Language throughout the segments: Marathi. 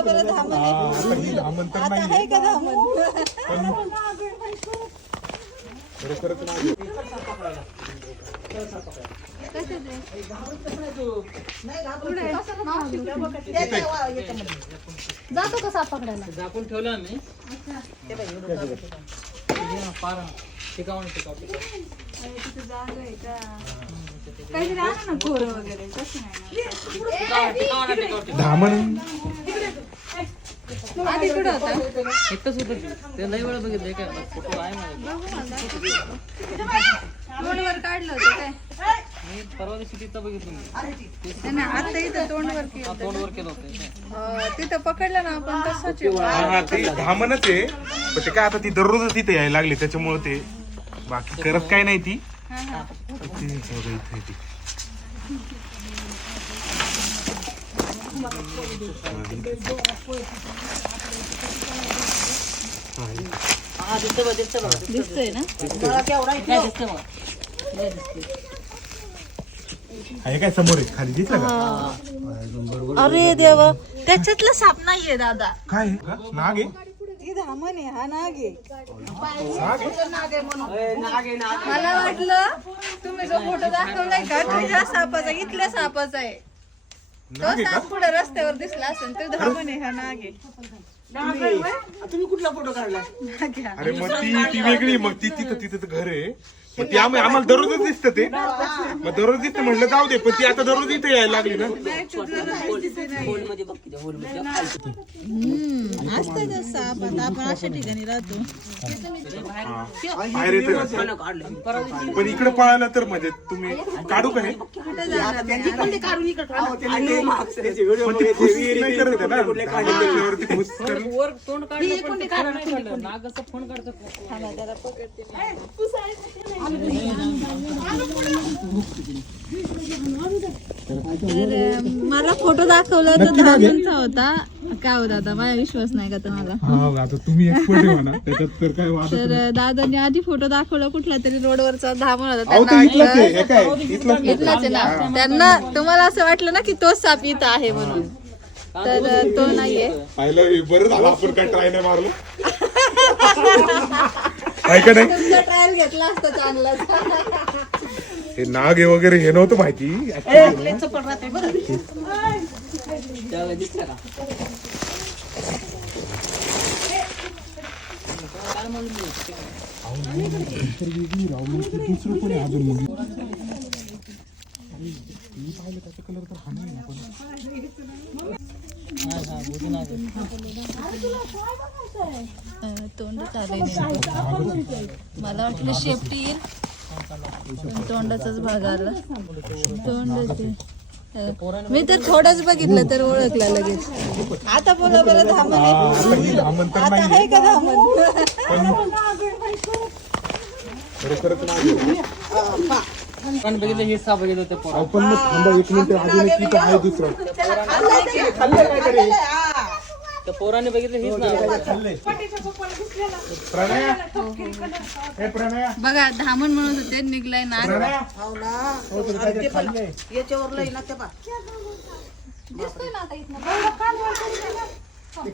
हा, आता ही आहे का जातो का साप पकडायला झाकून ठेवलं आम्ही पार टिकावून टिकाव काहीतरी आणा ना खोर वगैरे तसं नाही धामण. आधी कुठं होता. एकच होतं ते लई वेळा बघितलं काय? फोटो आहे. तोंडवर काढलं होतं काय? मी परवा दिवशी तिथं बघितलं नाही, आता इथं तोंडवर केलं तोंडवर केलं होतं तिथं पकडलं ना आपण तसंच आहे. हा हा, ते धामणच आहे. पण ते काय आता ती दररोजच तिथे यायला लागली त्याच्यामुळे ते बाकी करत काय नाही ती. दिसतंय ना? काय दिसतं समोर आहे खाली दिसलं का? अरे देवा त्याच्यातला साप नाहीये दादा. काय आहे? का? नाग आहे? आहे हा आहे. आहे? मला वाटलं तुम्ही जो फोटो दाखवलाय का तो ह्या सापाचा इथल्या सापाचा आहे. तो साप पुढे रस्त्यावर दिसला असेल तो धामण आहे हा नाग. आहे तुम्ही कुठला फोटो काढला? नाग. आहे. अरे मग ती ती वेगळी मग ती तिथं तिथं घर आहे. मग ती आम्ही आम्हाला दररोजच दिसतं ते. मग दररोज दिसतं म्हटलं जाऊ दे पण ती आता दररोज इथे यायला लागली ना. बघ किती होलमध्ये असतं ते साप आता आपण अशा ठिकाणी राहतो. बाहेर येते ना. काढलं पण इकडे पळायला तर म्हणजे तुम्ही काढू का हे? काढून इकडे पण ती खुश नाही करत आहे ना? त्याच्यावरती खुश कर- वर तोंड काढलं पण ते फोन नाही काढलं नाग असं फोन काढतं तर अं, मला फोटो दाखवला तो धामणचा होता. काय होता आता माझा विश्वास नाही का तुम्हाला? हा आता तुम्ही एक्सपर्ट आहे म्हणा. त्याच्यात तर काय वाद तर दादांनी आधी फोटो दाखवला कुठला तरी रोडवरचा धामण होता अहो तो त्यांना इथलाच आहे हे काय? इथलाच इथलाच आहे ना. त्यांना तुम्हाला असं वाटलं ना की तोच साप इथं आहे म्हणून? तर तो नाहीये. पाहिलं हे बरं झालं आपण काय ट्राय नाही मारलो. आहे का नाही? तुमचा ट्रायल घेतला असता चांगलाच हे नाग वगैरे हे नव्हतं माहिती. हा तोंड चालेल मला वाटलं शेपटी येईल पण तोंडाचाच भाग आला. तोंड मी तर थोडंच बघितलं तर ओळखला लगेच. आता बोला बरं धामण आहे. आता आहे का धामण? नाही. पण बघितलं हे साप बघितलं होते पण मग थांबा एक मिनिट. अजून एक आहे दुसरं. पोराने बघितलं हेच ना प्रणया हे प्रणया. बघा धामण म्हणत होते निघलाय हो ना याच्यावर लई ना ते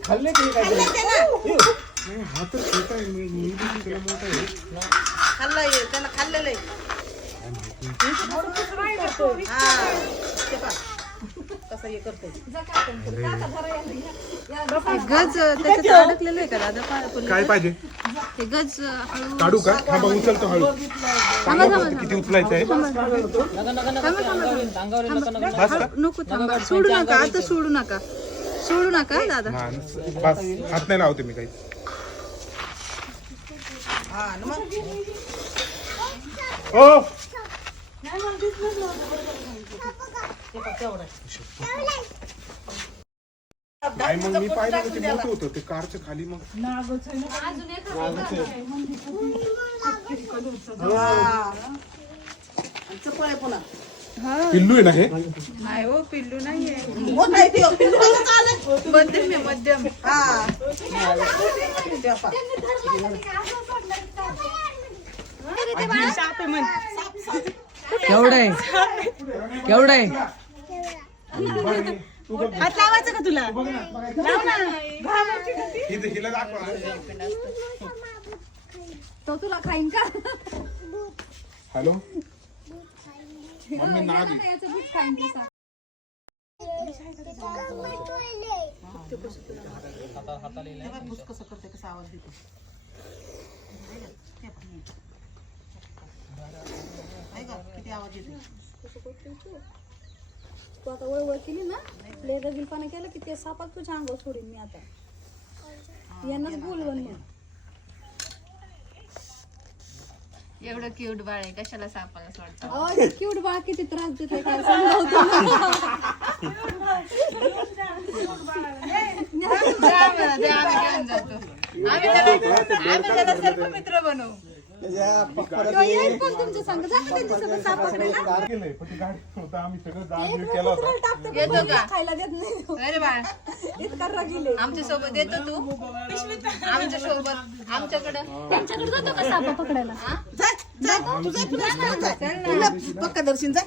खाल्ले हा तर छोटा आहे मी मी बी त्याला मोठा आहे. खाल्लंय त्याला खाल्लेलं आहे. हा हे गज त्याच्यात अडकलेलं आहे का दादा? काय पाहिजे? ते गज हळू काढू का? थांबा उचलतो हळू. सांगा फक्त किती उचलायचं आहे. बस का? नको थांबा. सोडू नका आता सोडू नका. सोडू नका दादा. हा बस. हात नाही लावते मी काही. हा ना मग मी पाहिलं का ते मोठं होतं ते कारच्या खाली मग. आणि चपळ आहे पुन्हा. पिल्लू आहे ना हे? नाही हो पिल्लू नाहीये. मोठा आहे ते पिल्लू कसं आलं? मध्यम आहे मध्यम. हा. ते पा. केवढं आहे केवढं आहे. हात लावायचं का तुला लाव ना हिला दाखवा तो तुला खाईन का हॅलो मम्मी याचं दूध खाईन. हे भुस कसं करते कसा आवाज देतो ऐका किती आवाज येतो तू आता वळवळ केली ना लेदा गिलपाने केलं की ते सापात तुझ्या अंगावर सोडीन मी आता. यांनाच बोलवण मी एवढं क्यूट बाळ आहे कशाला सापाला सोडतात अहो क्यूट बाळ किती त्रास देते काय सांगावतो जा बरं, ते आम्ही घेऊन जातो. आम्ही त्याला आम्ही त्याला सर्व मित्र बनवू. येईल. पण तुमच्या संग जा की त्यांच्यासोबत साप पकडायला. केलंय पण ती गाडी होता. आम्ही सगळं जाग केला होता. टाकतो पण येतो का? खायला देत नाही. अरे बाळ. इतका रगीले आमच्यासोबत येतो तू. आमच्यासोबत आमच्याकडं. त्यांच्याकडे जातो का साप पकडायला? जा जा तू जा तुला पक्का दर्शन जा.